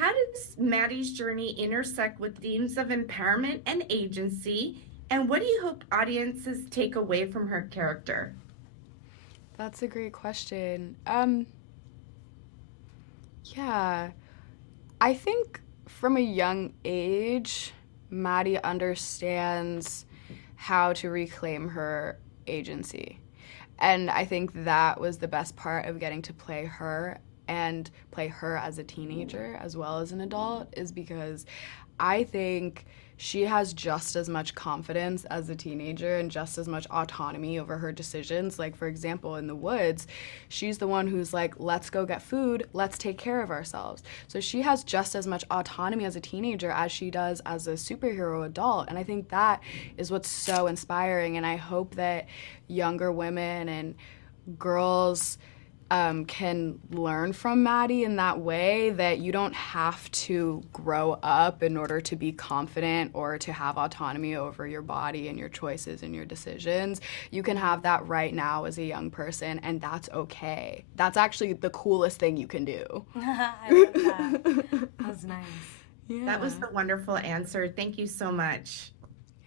how does Maddie's journey intersect with themes of empowerment and agency? And what do you hope audiences take away from her character? That's a great question. Yeah, I think from a young age, Maddie understands how to reclaim her agency. And I think that was the best part of getting to play her and play her as a teenager as well as an adult, is because I think she has just as much confidence as a teenager and just as much autonomy over her decisions. Like, for example, in the woods, she's the one who's like, let's go get food, let's take care of ourselves. So she has just as much autonomy as a teenager as she does as a superhero adult. And I think that is what's so inspiring. And I hope that younger women and girls can learn from Maddie in that way, that you don't have to grow up in order to be confident or to have autonomy over your body and your choices and your decisions. You can have that right now as a young person, and that's okay. That's actually the coolest thing you can do. I love that. That was nice. Yeah. That was the wonderful answer. Thank you so much.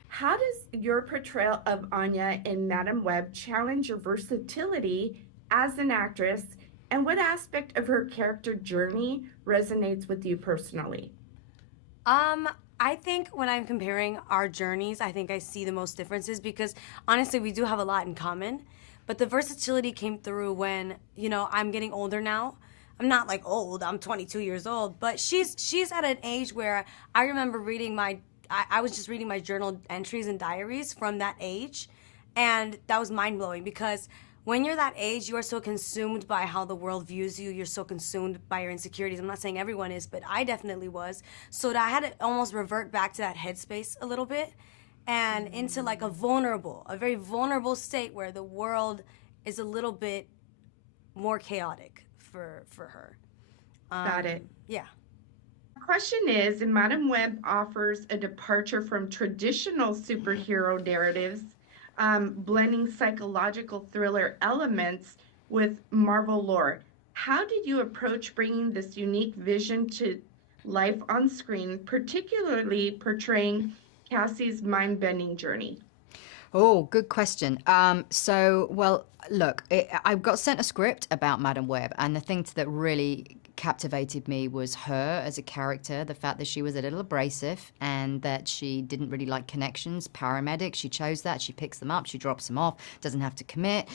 How does your portrayal of Anya in Madam Web challenge your versatility as an actress, and what aspect of her character journey resonates with you personally? I think when I'm comparing our journeys, I think I see the most differences because honestly, we do have a lot in common. But the versatility came through when, I'm getting older now. I'm not like old, I'm 22 years old, but she's at an age where I remember reading I was just reading my journal entries and diaries from that age, and that was mind-blowing because when you're that age, you are so consumed by how the world views you. You're so consumed by your insecurities. I'm not saying everyone is, but I definitely was. So I had to almost revert back to that headspace a little bit and into like a very vulnerable state where the world is a little bit more chaotic for her. Got it. Yeah. Question is, Madam Web offers a departure from traditional superhero narratives, blending psychological thriller elements with Marvel lore. How did you approach bringing this unique vision to life on screen, particularly portraying Cassie's mind-bending journey? Oh, good question. Well, look, I got sent a script about Madam Web, and the thing that really captivated me was her as a character, the fact that she was a little abrasive and that she didn't really like connections. Paramedic, she chose that. She picks them up, she drops them off, doesn't have to commit.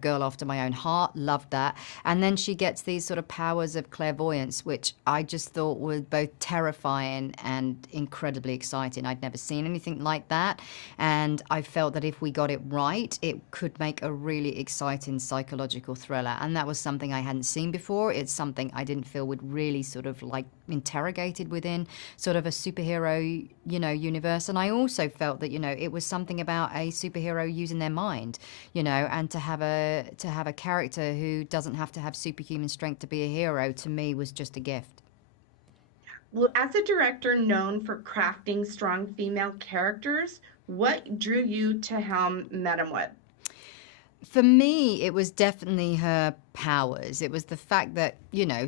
Girl after my own heart, loved that. And then she gets these sort of powers of clairvoyance, which I just thought were both terrifying and incredibly exciting. I'd never seen anything like that. And I felt that if we got it right, it could make a really exciting psychological thriller. And that was something I hadn't seen before. It's something I didn't feel would really sort of like interrogated within sort of a superhero, universe. And I also felt that, it was something about a superhero using their mind, and to have a character who doesn't have to have superhuman strength to be a hero, to me was just a gift. Well, as a director known for crafting strong female characters, what drew you to helm Madam Web? For me, it was definitely her powers. It was the fact that,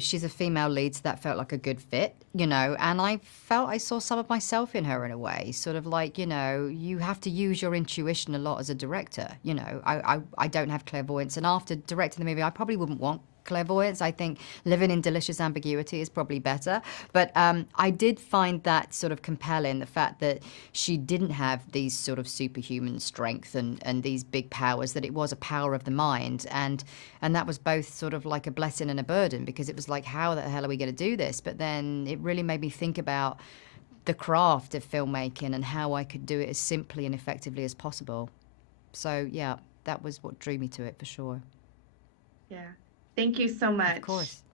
she's a female lead, so that felt like a good fit, and I felt I saw some of myself in her in a way, sort of like, you have to use your intuition a lot as a director. I don't have clairvoyance, and after directing the movie, I probably wouldn't want clairvoyance. I think living in delicious ambiguity is probably better. But I did find that sort of compelling, the fact that she didn't have these sort of superhuman strength and these big powers, that it was a power of the mind. And that was both sort of like a blessing and a burden, because it was like, how the hell are we going to do this? But then it really made me think about the craft of filmmaking and how I could do it as simply and effectively as possible. So, yeah, that was what drew me to it for sure. Yeah. Thank you so much. Of course.